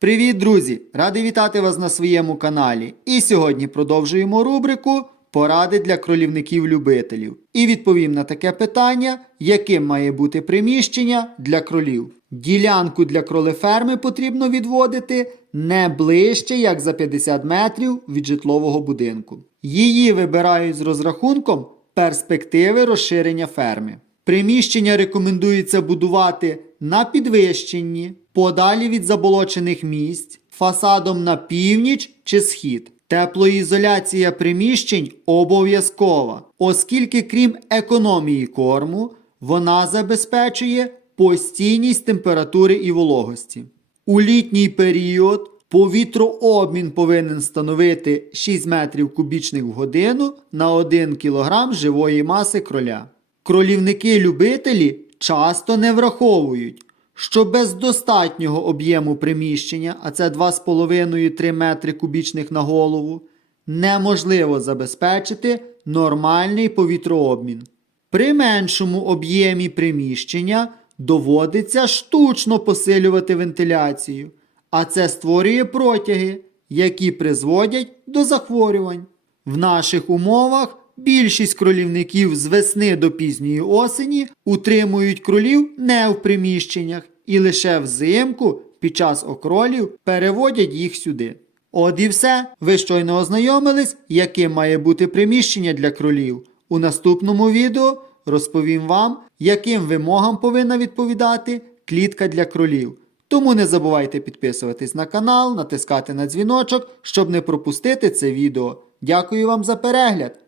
Привіт, друзі! Радий вітати вас на своєму каналі. І сьогодні продовжуємо рубрику Поради для кролівників-любителів. І відповім на таке питання, яким має бути приміщення для кролів. Ділянку для кролеферми потрібно відводити не ближче, як за 50 метрів від житлового будинку. Її вибирають з розрахунком перспективи розширення ферми. Приміщення рекомендується будувати на підвищенні, подалі від заболочених місць, фасадом на північ чи схід. Теплоізоляція приміщень обов'язкова, оскільки крім економії корму, вона забезпечує постійність температури і вологості. У літній період повітрообмін повинен становити 6 метрів кубічних в годину на 1 кг живої маси кроля. Кролівники-любителі часто не враховують, що без достатнього об'єму приміщення, а це 2,5-3 метри кубічних на голову, неможливо забезпечити нормальний повітрообмін. При меншому об'ємі приміщення доводиться штучно посилювати вентиляцію, а це створює протяги, які призводять до захворювань. В наших умовах більшість кролівників з весни до пізньої осені утримують кролів не в приміщеннях і лише взимку під час окролів переводять їх сюди. От і все. Ви щойно ознайомились, яким має бути приміщення для кролів. У наступному відео розповім вам, яким вимогам повинна відповідати клітка для кролів. Тому не забувайте підписуватись на канал, натискати на дзвіночок, щоб не пропустити це відео. Дякую вам за перегляд!